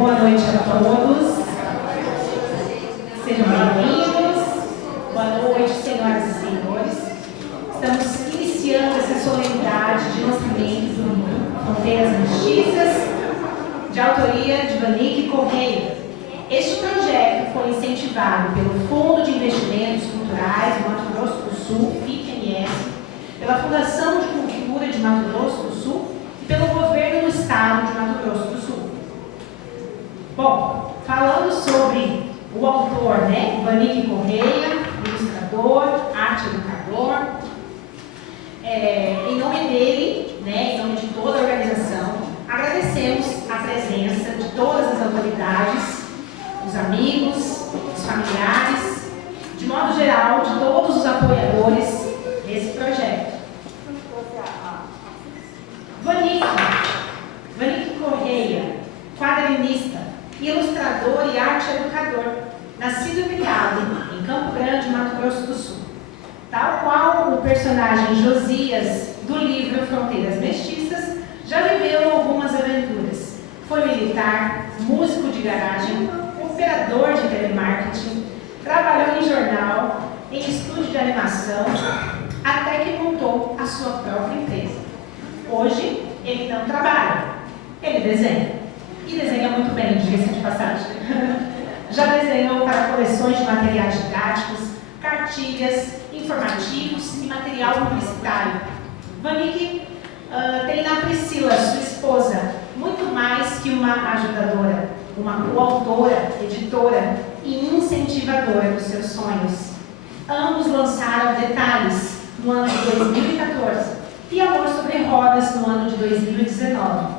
Boa noite a todos. Sejam bem-vindos. Boa noite, senhoras e senhores. Estamos iniciando essa solenidade de lançamento do livro Fronteiras Mestizas, de autoria de Vanique Correia. Este projeto foi incentivado pelo Fundo de Investimentos Culturais do Mato Grosso do Sul, FIC-MS, pela Fundação de Cultura de Mato Grosso do Sul e pelo Governo do Estado de Mato Grosso do Sul. Bom, falando sobre o autor, Vanique Correia, ilustrador, arte educador, em nome dele, em nome de toda a organização, agradecemos a presença de todas as autoridades, os amigos, os familiares, de modo geral, de todos os apoiadores desse projeto. Vanique Correia, quadrinista, ilustrador e arte educador, nascido e criado em Campo Grande, Mato Grosso do Sul. Tal qual o personagem Josias do livro Fronteiras Mestizas, já viveu algumas aventuras. Foi militar, músico de garagem, operador de telemarketing, trabalhou em jornal, em estúdio de animação, até que montou a sua própria empresa. Hoje, ele não trabalha, ele desenha. E desenha muito bem, diga-se de passagem. Já desenhou para coleções de materiais didáticos, cartilhas, informativos e material publicitário. Vanique tem na Priscila, sua esposa, muito mais que uma ajudadora, uma coautora, editora e incentivadora dos seus sonhos. Ambos lançaram Detalhes no ano de 2014 e Amor sobre Rodas no ano de 2019.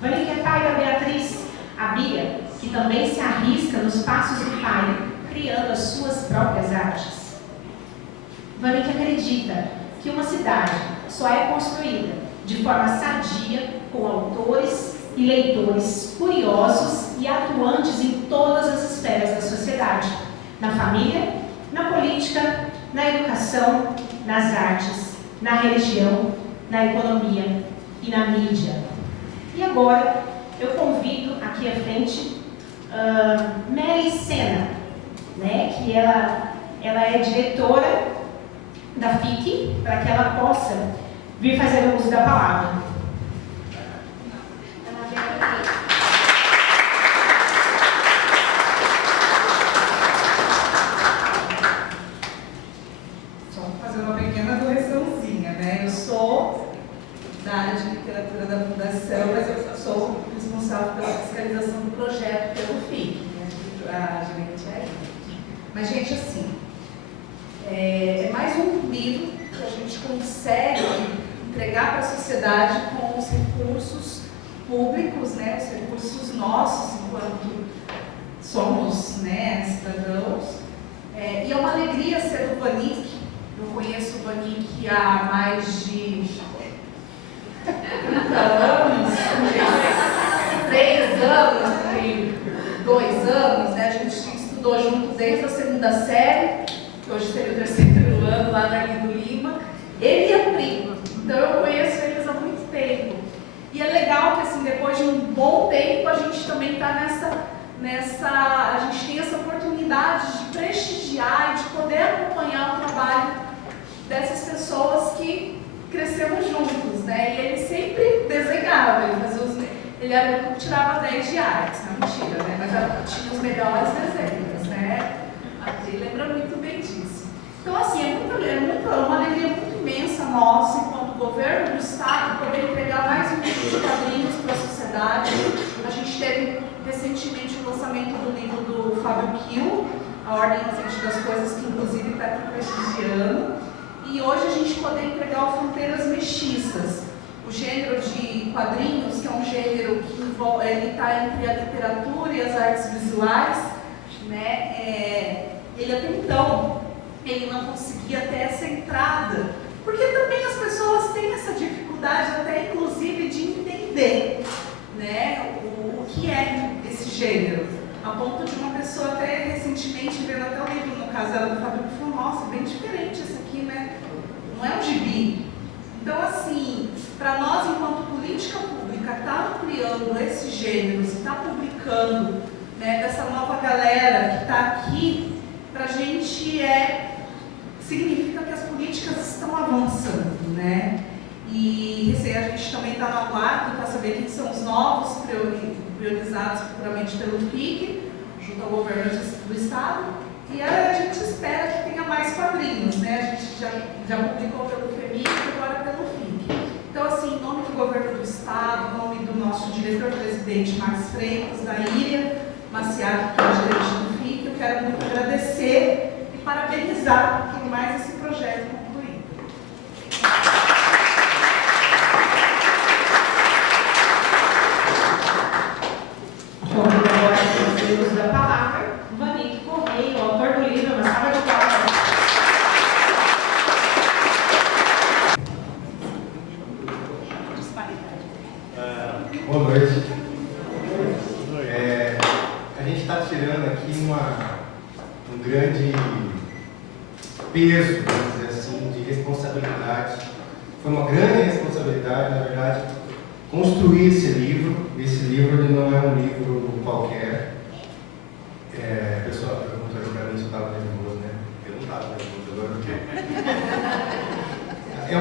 Vanique é pai da Beatriz, a Bia, que também se arrisca nos passos do pai, criando as suas próprias artes. Vanique acredita que uma cidade só é construída de forma sadia, com autores e leitores curiosos e atuantes em todas as esferas da sociedade, na família, na política, na educação, nas artes, na religião, na economia e na mídia. E agora eu convido aqui à frente Mary Sena, que ela é diretora da FIC, para que ela possa vir fazer o uso da palavra. Só fazer uma pequena correçãozinha, Eu sou da área de literatura da Fundação, mas eu sou responsável pela fiscalização do projeto pelo FIC, a gerente é aí. Mas, gente, assim, é mais um livro que a gente consegue entregar para a sociedade com os recursos públicos, os recursos nossos, enquanto somos cidadãos. E é uma alegria ser do Vanique. Eu conheço o Vanique há mais de 30 anos, 3 anos, 2 anos, A gente estudou junto desde a segunda série, que hoje seria o terceiro ano, lá na Arlindo Lima. Ele e a prima, então eu conheço eles há muito tempo. E é legal que, assim, depois de um bom tempo, a gente também está a gente tem essa oportunidade de prestigiar e de poder acompanhar o trabalho dessas pessoas que crescemos juntos, E ele sempre desenhava, ele tirava 10 de artes, não mentira, Mas tinha os melhores desenhos, A Pri lembra muito bem disso. Então, assim, é uma alegria muito imensa nossa, enquanto governo do Estado, poder entregar mais um livro de quadrinhos para a sociedade. A gente teve recentemente o lançamento do livro do Fábio Kiel, A Ordem à Frente das Coisas, que inclusive está aqui prestigiando. E hoje a gente poder entregar o Fronteiras Mestizas, o gênero de quadrinhos, que é um gênero que ele está entre a literatura e as artes visuais, Ele até então, ele não conseguia ter essa entrada, porque também as pessoas têm essa dificuldade até inclusive de entender, o que é esse gênero, a ponto de uma pessoa até recentemente vendo até o livro, no caso era do Fábio, falou, nossa, bem diferente isso aqui, Não é um gibi. Então, assim, para nós, enquanto política pública, acadêmica está ampliando esses gêneros, está publicando, né, dessa nova galera que está aqui, para a gente significa que as políticas estão avançando, né? E a gente também está no aguardo para saber quem são os novos priorizados futuramente pelo FIC, junto ao governo do Estado. E a gente espera que tenha mais quadrinhos, né? A gente já publicou pelo FEMIC e agora pelo FIC. Então, assim, em nome do governo do Estado, em nome do nosso diretor-presidente Max Freitas, da Ilha Maciado, que é o gerente do FIC, eu quero muito agradecer e parabenizar por mais esse projeto concluído. Convido agora o uso da palavra, Vanique Correia, o autor do livro, uma salva de palmas. Boa noite. A gente está tirando aqui um grande peso, vamos dizer assim, de responsabilidade. Foi uma grande responsabilidade, na verdade, construir esse livro. Esse livro ele não é um livro qualquer. O pessoal perguntou para mim se eu estava nervoso, né? Eu não estava nervoso agora. É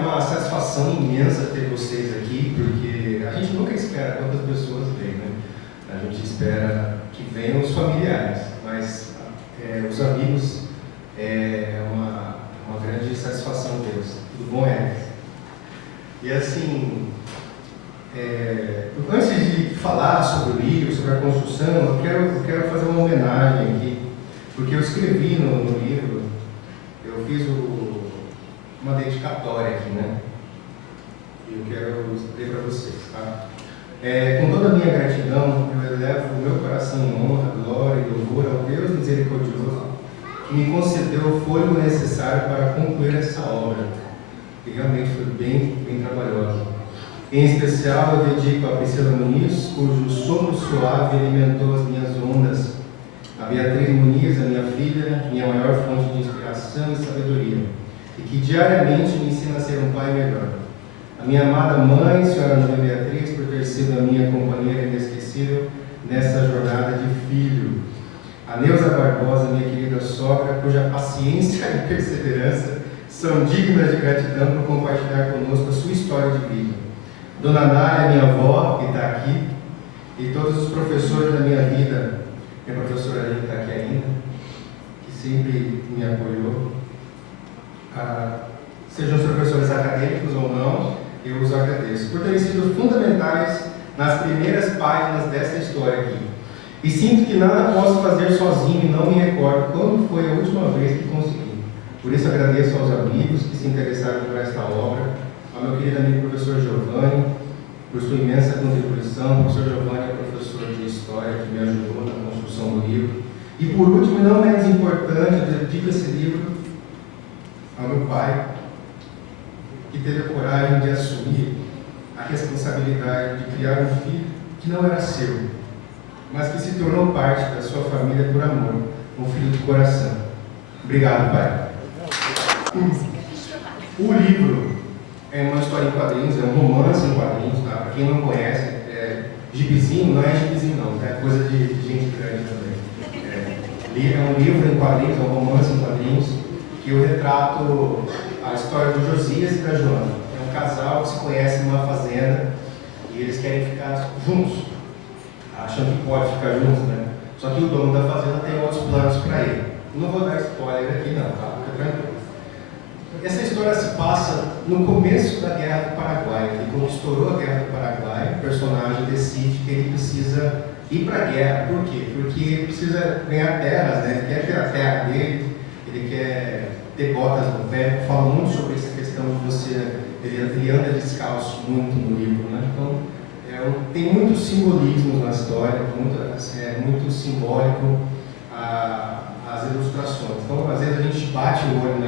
uma satisfação imensa ter vocês aqui, porque a gente nunca espera quantas pessoas vêm, né? A gente espera que venham os familiares, mas os amigos é uma grande satisfação deles. Tudo bom, Eric? E assim, antes de falar sobre o livro, sobre a construção, eu quero fazer uma homenagem aqui, porque eu escrevi no livro, eu fiz uma dedicatória aqui, né? E eu quero ler para vocês, tá? Com toda a minha gratidão, eu elevo o meu coração em honra, glória e louvor ao Deus misericordioso, que me concedeu o fôlego necessário para concluir essa obra, que realmente foi bem trabalhosa. Em especial, eu dedico a Priscila Muniz, cujo sopro suave alimentou as minhas ondas, a Beatriz Muniz, a minha filha, minha maior fonte de inspiração e sabedoria, e que diariamente me ensina a ser um pai melhor. A minha amada mãe, senhora Ana Beatriz, por ter sido a minha companheira inesquecível nessa jornada de filho. A Neuza Barbosa, minha querida sogra, cuja paciência e perseverança são dignas de gratidão por compartilhar conosco a sua história de vida. Dona Nália, minha avó, que está aqui, e todos os professores da minha vida, minha professora ali está aqui ainda, que sempre me apoiou. Sejam os professores acadêmicos ou não, eu os agradeço por terem sido fundamentais nas primeiras páginas dessa história aqui. E sinto que nada posso fazer sozinho e não me recordo quando foi a última vez que consegui. Por isso agradeço aos amigos que se interessaram por esta obra, ao meu querido amigo professor Giovanni, por sua imensa contribuição. O professor Giovanni é professor de História que me ajudou na construção do livro. E por último, e não menos importante, eu dedico esse livro ao meu pai, que teve a coragem de assumir a responsabilidade de criar um filho que não era seu, mas que se tornou parte da sua família por amor, um filho do coração. Obrigado, pai. O livro é uma história em quadrinhos, é um romance em quadrinhos, tá? Para quem não conhece, gibizinho não é gibizinho não, tá? É coisa de gente grande também. É um livro em quadrinhos, é um romance em quadrinhos, que eu retrato a história do Josias e da Joana. É um casal que se conhece numa fazenda e eles querem ficar juntos, achando que pode ficar juntos, né? Só que o dono da fazenda tem outros planos para ele. Não vou dar spoiler aqui não, tá? Fica tranquilo. Essa história se passa no começo da Guerra do Paraguai, que quando estourou a Guerra do Paraguai, o personagem decide que ele precisa ir para a guerra. Por quê? Porque ele precisa ganhar terras, né? Ele quer ter a terra dele, ele quer ter botas no pé. Fala muito sobre essa questão de você, ele anda descalço muito no livro, né? Então, tem muitos simbolismos na história, muito simbólico as ilustrações. Então, às vezes a gente bate o olho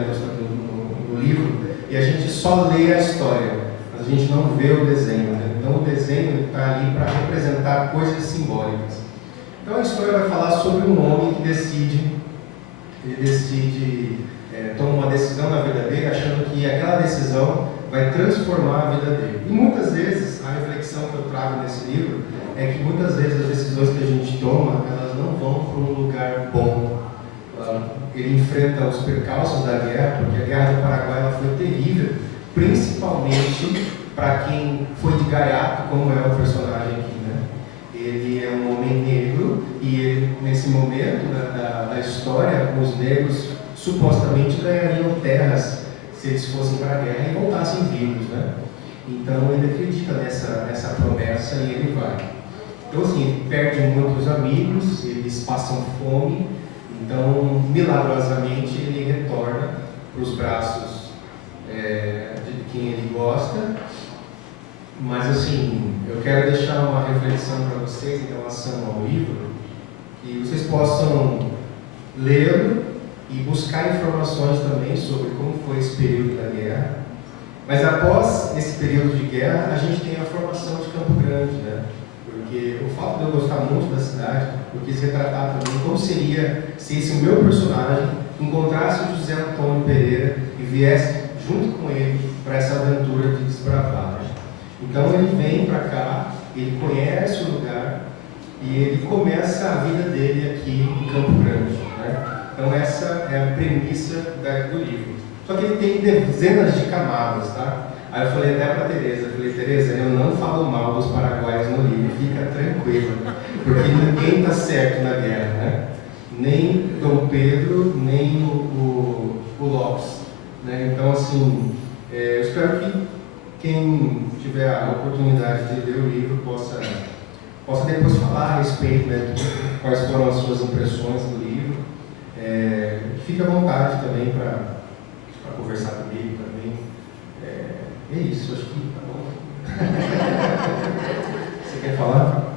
no livro e a gente só lê a história, mas a gente não vê o desenho, né? Então, o desenho está ali para representar coisas simbólicas. Então, a história vai falar sobre um homem que decide toma uma decisão na vida dele, achando que aquela decisão vai transformar a vida dele. E muitas vezes a reflexão que eu trago nesse livro é que muitas vezes as decisões que a gente toma, elas não vão para um lugar bom. Ele enfrenta os percalços da guerra, porque a Guerra do Paraguai ela foi terrível, principalmente para quem foi de gaiato, como é o personagem aqui, né? Ele é um homem negro e ele, nesse momento da história, os negros supostamente ganhariam terras se eles fossem para a guerra e voltassem vivos, né? Então ele acredita nessa promessa e ele vai. Então assim, ele perde muitos amigos, eles passam fome, então milagrosamente ele retorna para os braços de quem ele gosta. Mas assim, eu quero deixar uma reflexão para vocês em relação ao livro, que vocês possam lê-lo e buscar informações também sobre como foi esse período da guerra. Mas após esse período de guerra, a gente tem a formação de Campo Grande, né? Porque o fato de eu gostar muito da cidade, eu quis retratar também como seria se esse meu personagem encontrasse o José Antônio Pereira e viesse junto com ele para essa aventura de desbravar. Então ele vem para cá, ele conhece o lugar e ele começa a vida dele aqui em Campo Grande, né? Então essa é a premissa do livro. Só que ele tem dezenas de camadas, tá? Aí eu falei até para a Tereza, eu não falo mal dos paraguaios no livro, fica tranquila, porque ninguém está certo na guerra, né? Nem Dom Pedro, nem o Lopes, né? Então assim, eu espero que quem tiver a oportunidade de ler o livro possa depois falar a respeito, né, de quais foram as suas impressões do livro. Fique à vontade também para conversar comigo também. É isso, acho que tá bom. Você quer falar?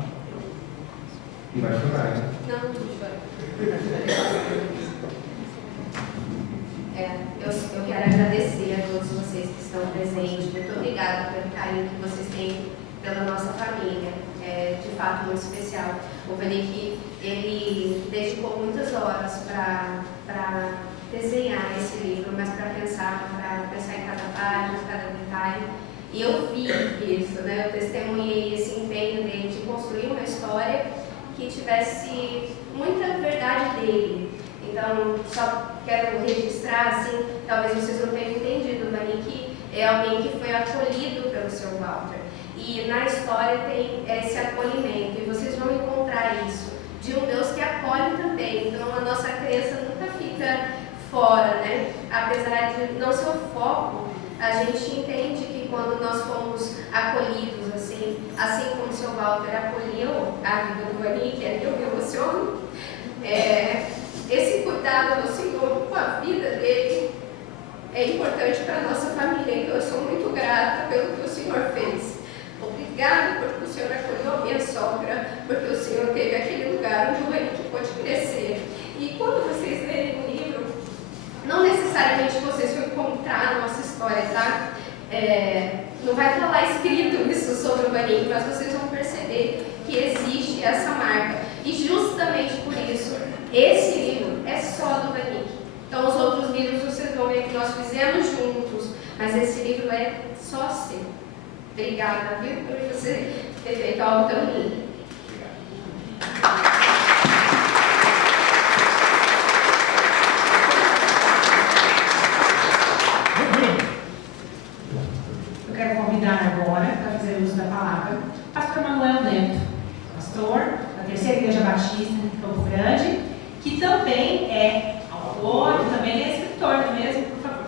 Não vai chorar, né? Não, não chora. Eu quero agradecer a todos vocês que estão presentes. Muito obrigada pelo carinho que vocês têm pela nossa família. É de fato muito especial. O Vanik, ele dedicou muitas horas para desenhar esse livro, mas para pensar em cada página, cada detalhe. E eu vi isso, né? Eu testemunhei esse empenho dele de construir uma história que tivesse muita verdade dele. Então, só quero registrar, assim, talvez vocês não tenham entendido, o Vanik é alguém que foi acolhido pelo Sr. Walter. E na história tem esse acolhimento, e vocês vão encontrar isso, de um Deus que acolhe também. Então, a nossa crença nunca fica fora, né? Apesar de não ser o foco, a gente entende que quando nós fomos acolhidos, assim como o Sr. Walter acolheu a vida do Vanik, é que eu me emociono, esse cuidado do Senhor com a vida dele é importante para a nossa família. Então eu sou muito grata pelo que o Senhor fez. Obrigada porque o Senhor acolheu a minha sogra, porque o Senhor teve aquele lugar onde o Vanik pôde crescer. E quando vocês lerem o livro, não necessariamente vocês vão encontrar a nossa história, tá? Não vai estar lá escrito isso sobre o Vanik, mas vocês vão perceber que existe essa marca. E justamente por isso, esse livro é só do Vanik. Então, os outros livros vocês vão ver que nós fizemos juntos, mas esse livro é só seu. Obrigada, viu, por você ter feito algo tão lindo. Eu quero convidar agora, para fazer uso da palavra, o pastor Manuel Neto, pastor da Terceira Igreja Batista em Campo Grande, que também é autor, também é escritor, não é mesmo? Por favor.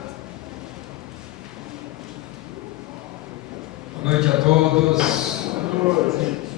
Boa noite a todos.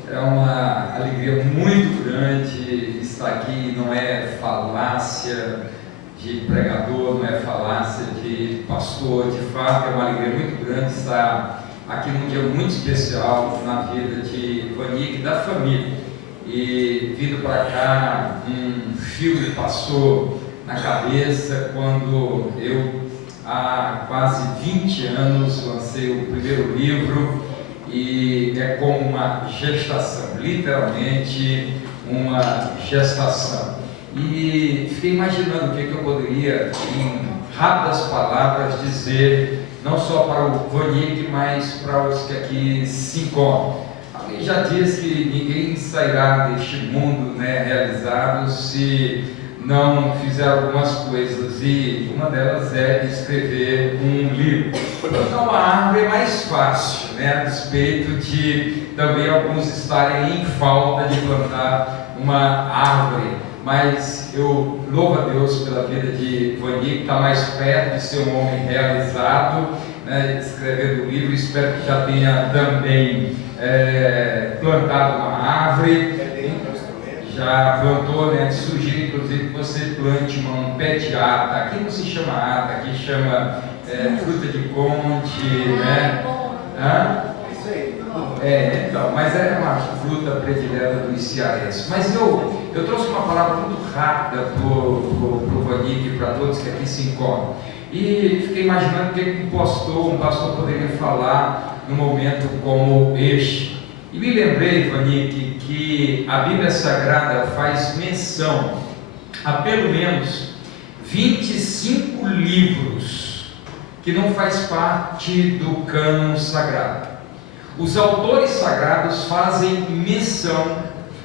É uma alegria muito grande estar aqui. Não é falácia de pregador, não é falácia de pastor. De fato, é uma alegria muito grande estar aqui num dia muito especial na vida de Vanik e da família. E vindo para cá, um filme passou na cabeça quando eu, há quase 20 anos, lancei o primeiro livro, e é como uma gestação, literalmente uma gestação. E fiquei imaginando o que eu poderia, em rápidas palavras, dizer não só para o Vanick, mas para os que aqui se encontram. Alguém já diz que ninguém sairá deste mundo, né, realizado se não fizer algumas coisas, e uma delas é escrever um livro. Plantar uma árvore é mais fácil, né, a despeito de também alguns estarem em falta de plantar uma árvore. Mas eu louvo a Deus pela vida de Vanick, que está mais perto de ser um homem realizado, né, escrevendo o livro. Espero que já tenha também plantado uma árvore. Já plantou, né? Sugiro inclusive que você plante um pé de ata. Aqui não se chama ata, aqui chama fruta de conte, né? Então, mas é uma fruta predileta dos cearenses. Mas eu trouxe uma palavra muito rápida para o Vanick e para todos que aqui se encontram. E fiquei imaginando o que um pastor poderia falar num momento como este. E me lembrei, Vanick, que a Bíblia Sagrada faz menção a pelo menos 25 livros que não faz parte do cânon sagrado. Os autores sagrados fazem menção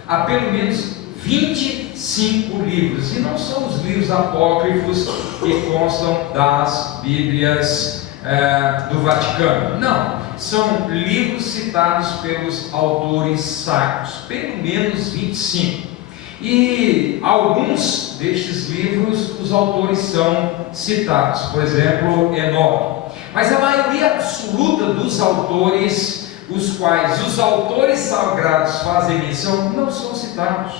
a pelo menos 25 livros, e não são os livros apócrifos que constam das Bíblias do Vaticano, não, são livros citados pelos autores sacros, pelo menos 25, e alguns destes livros os autores são citados, por exemplo, Enoque, mas a maioria absoluta dos autores, os quais os autores sagrados fazem menção, não são citados.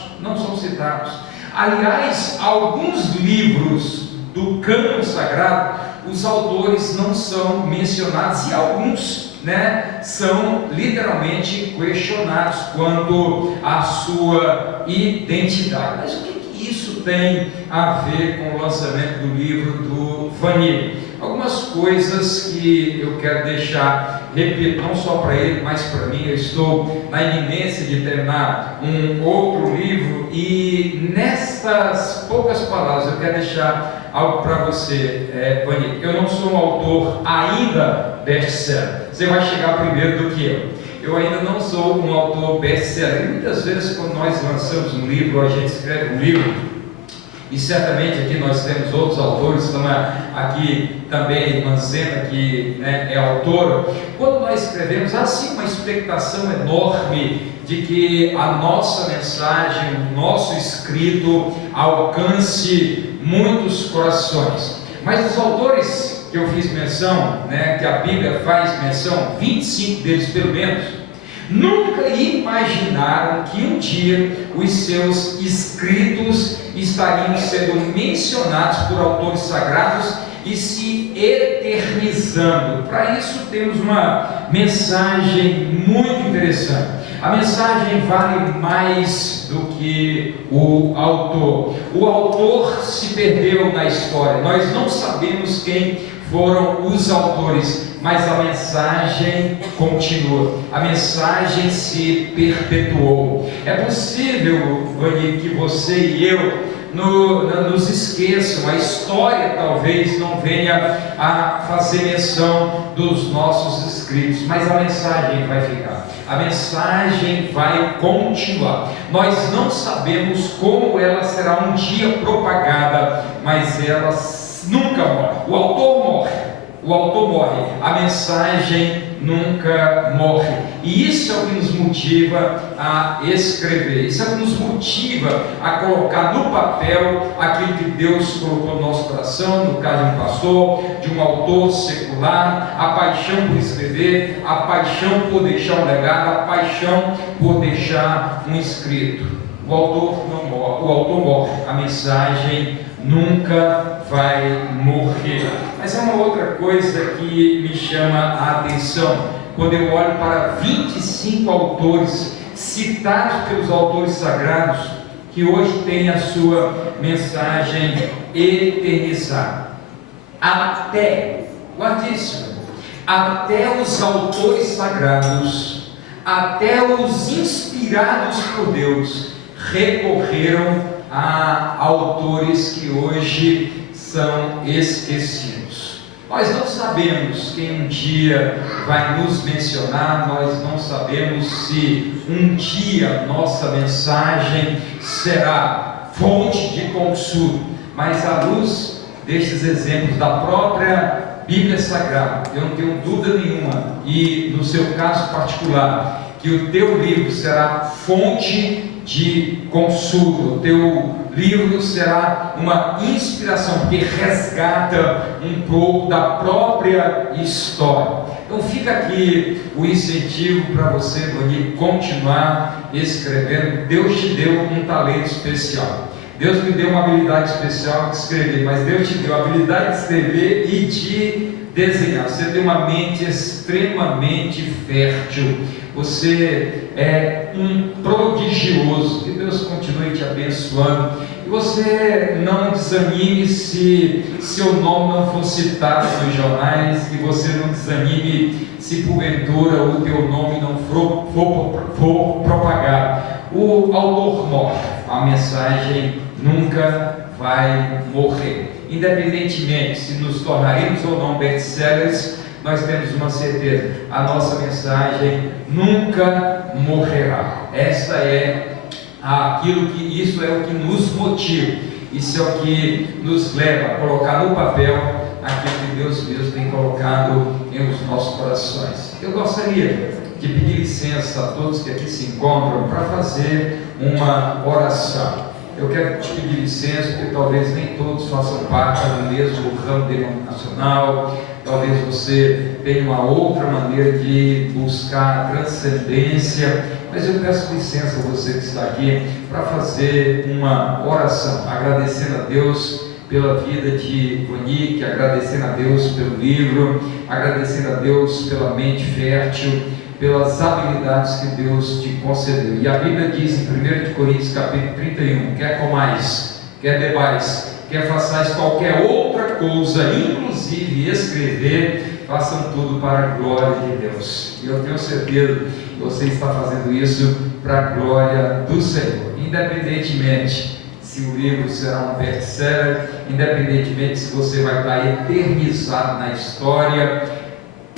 Aliás, alguns livros do cânon sagrado, os autores não são mencionados, e alguns, né, são literalmente questionados quanto à sua identidade. Mas o que isso tem a ver com o lançamento do livro do Vanick? Algumas coisas que eu quero deixar, repito, não só para ele, mas para mim. Eu estou na iminência de terminar um outro livro, e nestas poucas palavras eu quero deixar algo para você, Vanick. Eu não sou um autor ainda best-seller. Você vai chegar primeiro do que eu. Eu ainda não sou um autor best-seller. E muitas vezes, quando nós lançamos um livro, a gente escreve um livro, e certamente aqui nós temos outros autores, estamos aqui também a irmã Zena, que, né, é autora. Quando nós escrevemos, há sim uma expectação enorme de que a nossa mensagem, o nosso escrito alcance muitos corações. Mas os autores que eu fiz menção, né, que a Bíblia faz menção, 25 deles pelo menos, nunca imaginaram que um dia os seus escritos estariam sendo mencionados por autores sagrados e se eternizando. Para isso temos uma mensagem muito interessante. A mensagem vale mais do que o autor. O autor se perdeu na história. Nós não sabemos quem foram os autores, mas a mensagem continua, a mensagem se perpetuou. É possível, Vanick, que você e eu nos esqueçam, a história talvez não venha a fazer menção dos nossos escritos, mas a mensagem vai ficar, a mensagem vai continuar. Nós não sabemos como ela será um dia propagada, mas ela nunca morre. O autor morre, a mensagem nunca morre, e isso é o que nos motiva a escrever, isso é o que nos motiva a colocar no papel aquilo que Deus colocou no nosso coração, no caso de um pastor, de um autor secular, a paixão por escrever, a paixão por deixar um legado, a paixão por deixar um escrito. O autor não morre, o autor morre, a mensagem nunca vai morrer. Mas é uma outra coisa que me chama a atenção quando eu olho para 25 autores citados pelos autores sagrados que hoje têm a sua mensagem eternizada. Guarde isso, até os autores sagrados, até os inspirados por Deus, recorreram a autores que hoje são esquecidos. Nós não sabemos quem um dia vai nos mencionar, nós não sabemos se um dia nossa mensagem será fonte de consolo, mas à luz destes exemplos da própria Bíblia Sagrada, eu não tenho dúvida nenhuma, e no seu caso particular, que o teu livro será fonte de consolo, o teu livro será uma inspiração, porque resgata um pouco da própria história. Então fica aqui o incentivo para você, Vani, continuar escrevendo. Deus te deu um talento especial. Deus me deu uma habilidade especial de escrever, mas Deus te deu a habilidade de escrever e de desenhar. Você tem uma mente extremamente fértil. Você é um prodigioso. Que Deus continue te abençoando. E você não desanime se seu nome não for citado nos jornais. Que você não desanime se porventura o teu nome não for propagado. O autor morre, a mensagem nunca vai morrer. Independentemente se nos tornaremos ou não best-sellers, nós temos uma certeza: a nossa mensagem nunca morrerá. Isso é o que nos motiva, isso é o que nos leva a colocar no papel aquilo que Deus mesmo tem colocado em os nossos corações. Eu gostaria de pedir licença a todos que aqui se encontram para fazer uma oração. Eu quero te pedir licença, porque talvez nem todos façam parte do mesmo ramo denominacional, talvez você tenha uma outra maneira de buscar transcendência, mas eu peço licença a você que está aqui para fazer uma oração, agradecendo a Deus pela vida de Vani, agradecendo a Deus pelo livro, agradecendo a Deus pela mente fértil, pelas habilidades que Deus te concedeu. E a Bíblia diz em 1 Coríntios capítulo 31, quer comais, quer bebais, quer façais qualquer outra coisa, inclusive escrever, façam tudo para a glória de Deus. E eu tenho certeza que você está fazendo isso para a glória do Senhor, independentemente se o livro será um best-seller, independentemente se você vai estar eternizado na história.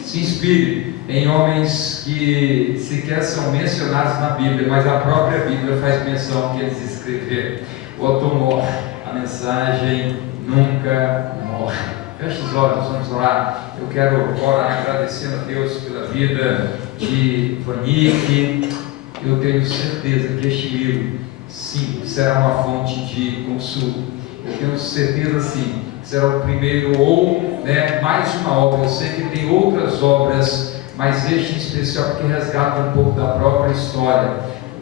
Se inspire em homens que sequer são mencionados na Bíblia, mas a própria Bíblia faz menção que eles escreveram. O autor morre, a mensagem nunca morre. Feche os olhos, vamos orar. Eu quero orar agradecendo a Deus pela vida de Vani. Eu tenho certeza que este livro, sim, será uma fonte de consolo. Eu tenho certeza, sim, que será o primeiro ou mais uma obra. Eu sei que tem outras obras, mas este em especial porque resgata um pouco da própria história,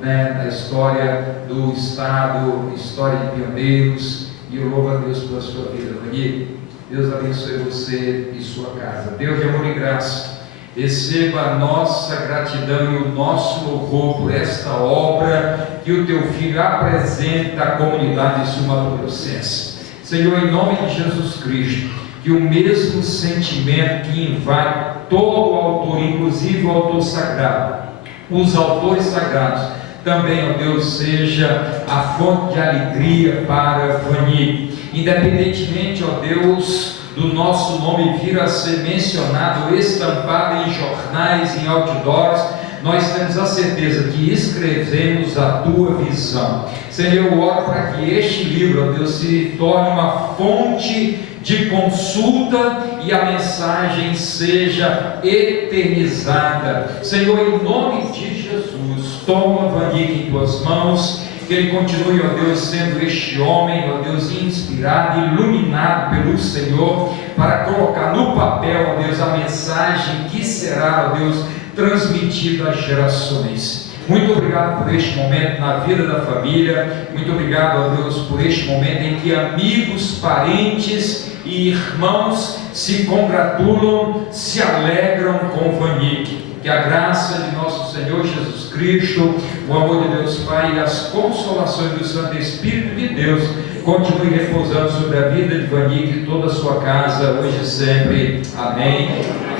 da história do Estado, história de pioneiros. E eu louvo a Deus pela sua vida, Vani. Deus abençoe você e sua casa. Deus de amor e graça, receba a nossa gratidão e o nosso louvor por esta obra que o teu Filho apresenta à comunidade de Sumatogrossense. Senhor, em nome de Jesus Cristo, que o mesmo sentimento que invade todo o autor, inclusive o autor sagrado, os autores sagrados, também, ó Deus, seja a fonte de alegria para Vani. Independentemente, ó Deus, do nosso nome vir a ser mencionado, estampado em jornais, em outdoors, nós temos a certeza que escrevemos a tua visão. Senhor, eu oro para que este livro, ó Deus, se torne uma fonte de consulta e a mensagem seja eternizada. Senhor, em nome de Jesus, toma Vani em tuas mãos, que ele continue, ó Deus, sendo este homem, ó Deus, inspirado, iluminado pelo Senhor, para colocar no papel, ó Deus, a mensagem que será, ó Deus, transmitida às gerações. Muito obrigado por este momento na vida da família. Muito obrigado, ó Deus, por este momento em que amigos, parentes e irmãos se congratulam, se alegram com Vani. Que a graça de nosso Senhor Jesus Cristo, o amor de Deus Pai e as consolações do Santo Espírito de Deus continue repousando sobre a vida de Vani e de toda a sua casa, hoje e sempre. Amém,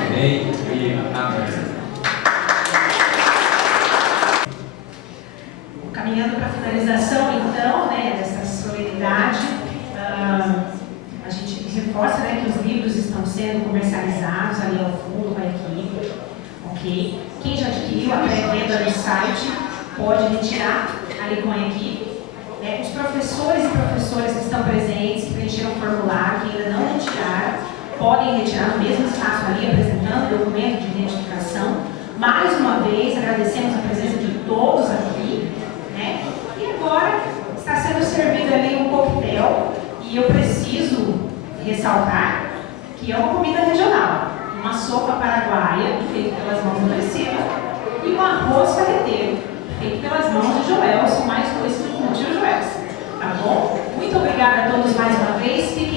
amém e amém. Caminhando para a finalização, então, dessa solenidade, a gente reforça reforça, né, que os livros estão sendo comercializados ali ao fundo com a equipe, ok? Quem já adquiriu a pré-venda no site pode retirar ali com a equipe. Os professores e professoras que estão presentes, que preencheram o formulário, que ainda não retiraram, podem retirar no mesmo espaço ali, apresentando o documento de identificação. Mais uma vez, agradecemos a presença de todos aqui, né? E agora está sendo servido ali um coquetel, e eu preciso ressaltar que é uma comida regional. Uma sopa paraguaia, feita pelas mãos do Priscila, e um arroz carreteiro, feito pelas mãos de Joelson, mais conhecido como tio Joelson. Tá bom? Muito obrigada a todos mais uma vez. Fiquem